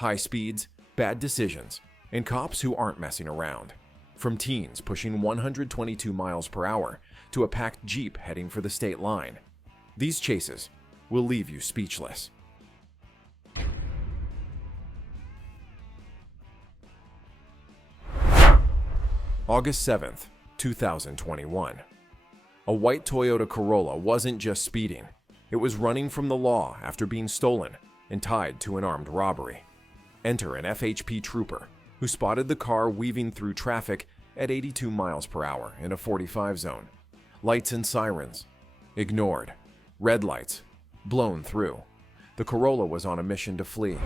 High speeds, bad decisions, and cops who aren't messing around. From teens pushing 122 miles per hour to a packed Jeep heading for the state line. These chases will leave you speechless. August 7th, 2021. A white Toyota Corolla wasn't just speeding, it was running from the law after being stolen and tied to an armed robbery. Enter an FHP trooper who spotted the car weaving through traffic at 82 miles per hour in a 45 zone. Lights and sirens ignored. Red lights blown through. The Corolla was on a mission to flee.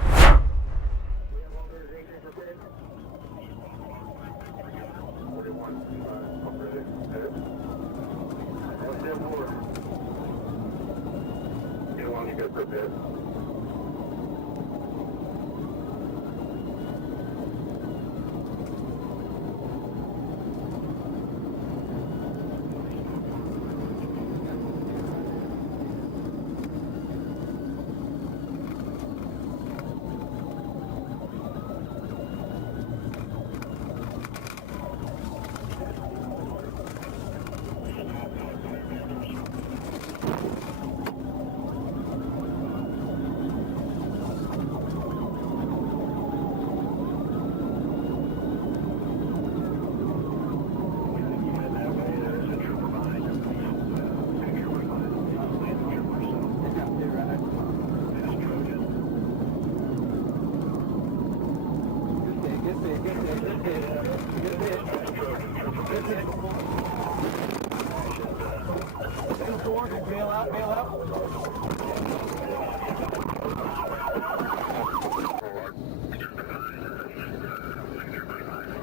Bail out, bail out.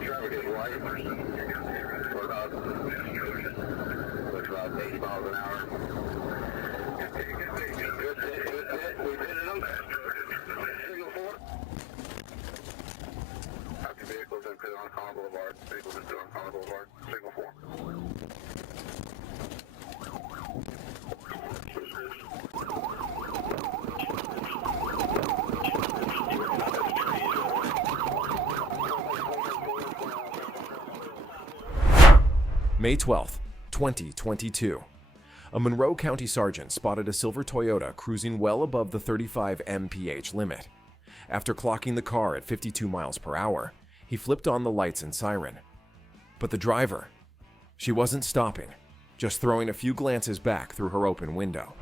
Traffic is white. We're about 80 miles an hour. We've hit them. Signal 4. After vehicles and put on Collin Boulevard. Vehicles and put on Collin Boulevard. Signal 4. May 12th, 2022. A Monroe County sergeant spotted a silver Toyota cruising well above the 35 mph limit. After clocking the car at 52 miles per hour, he flipped on the lights and siren. But the driver, she wasn't stopping, just throwing a few glances back through her open window.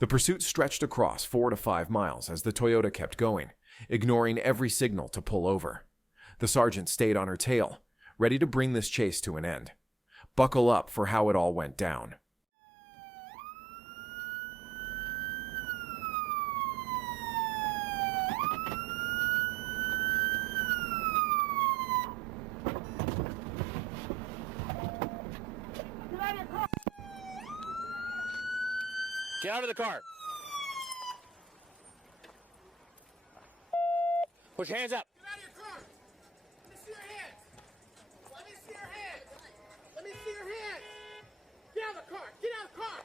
The pursuit stretched across 4 to 5 miles as the Toyota kept going, ignoring every signal to pull over. The sergeant stayed on her tail, ready to bring this chase to an end. Buckle up for how it all went down. Get out of the car. Put your hands up. Get out of your car. Let me see your hands. Let me see your hands. Let me see your hands. Get out of the car. Get out of the car.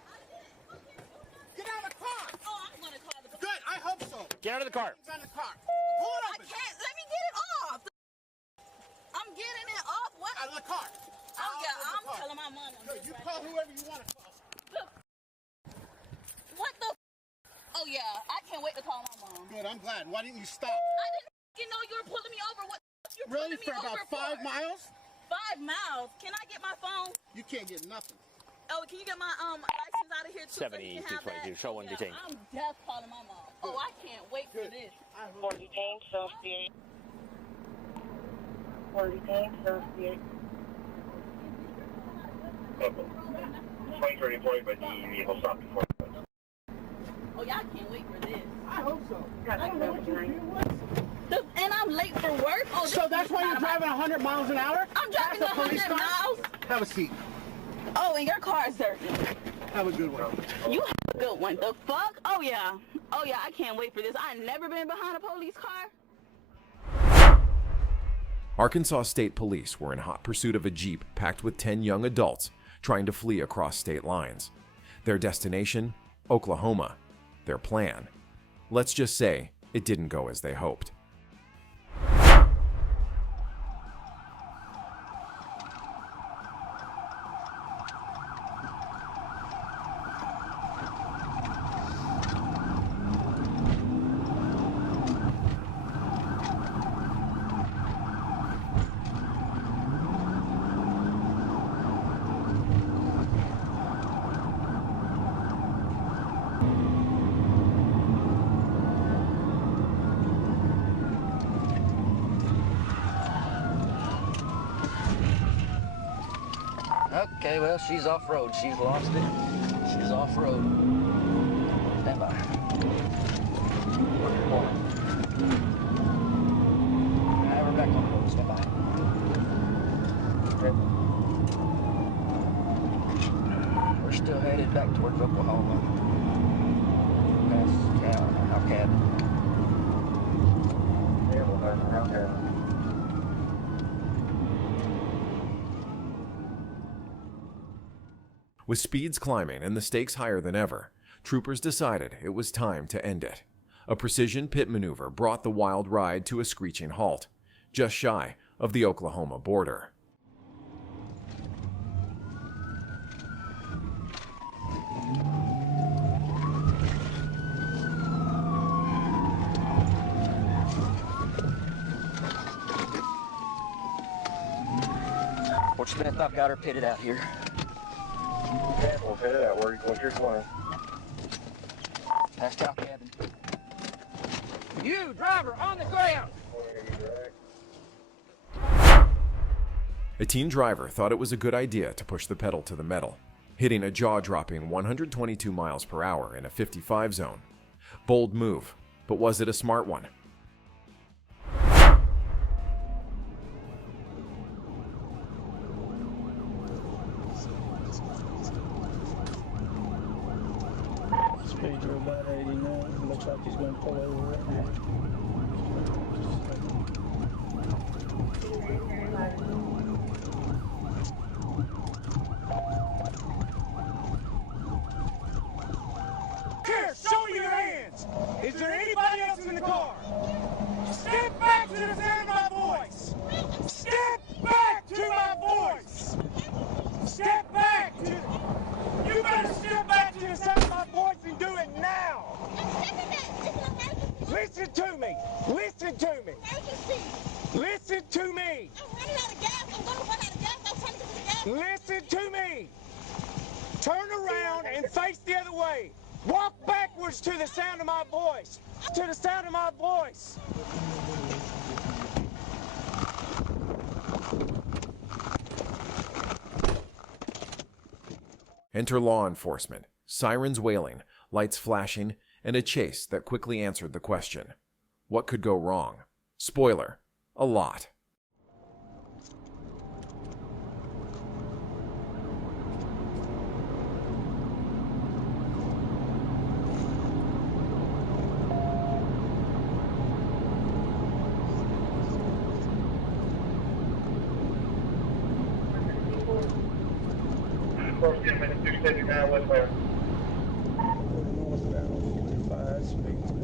Get out of the car. Oh, I'm going to call the police. Good. I hope so. Get out of the car. Get out of the car. Pull it I open. can't. Let me get it off. I'm getting it off. What? Out of the car. I'm telling my mom. Good. You call whoever you want to call. What the? Oh, yeah. I can't wait to call my mom. Good. I'm glad. Why didn't you stop? I didn't know you were pulling me over. What? You're Really? pulling me For over about 5 miles? 5 miles. Can I get my phone? You can't get nothing. Oh, can you get my license out of here too? 7222. Show one detained. I'm just calling my mom. Oh, I can't wait for this. For detained, associate. For detained, associate. 2030 employee, but the vehicle stopped before. Oh, yeah, I can't wait for this. I hope so. I don't know what you do. And I'm late for work. Oh, So that's why you're driving 100 miles an hour? I'm driving That's a police 100 car? miles. Have a seat. Oh, and your car is dirty. Have a good one. You have a good one. The fuck? Oh, yeah. Oh, yeah, I can't wait for this. I've never been behind a police car. Arkansas State Police were in hot pursuit of a Jeep packed with 10 young adults trying to flee across state lines. Their destination? Oklahoma. Their plan? Let's just say it didn't go as they hoped. Okay, well, she's off-road. She's lost it. She's off-road. Stand by. I have her back on the road. Stand by. We're still headed back towards Oklahoma. Past our cabin. Yeah, we're back to our cabin. With speeds climbing and the stakes higher than ever, troopers decided it was time to end it. A precision pit maneuver brought the wild ride to a screeching halt, just shy of the Oklahoma border. Fort Smith, I've got her pitted out here. We'll head it out. What's your plan? Past our cabin. You, driver, on the ground! A teen driver thought it was a good idea to push the pedal to the metal, hitting a jaw-dropping 122 miles per hour in a 55 zone. Bold move, but was it a smart one? Speed to about 89. Looks like he's going to pull over right now. Here, show me your hands. Is there anybody else in the car? Step back to the sound of my voice. Step back to my voice. Step back to... You better step back to the sound of my voice and do it now. Listen to me. Listen to me. Listen to me. Listen to me. Turn around and face the other way. Walk backwards to the sound of my voice. To the sound of my voice. Enter law enforcement, sirens wailing, lights flashing, and a chase that quickly answered the question. What could go wrong? Spoiler, a lot. Northbound, 55 speed.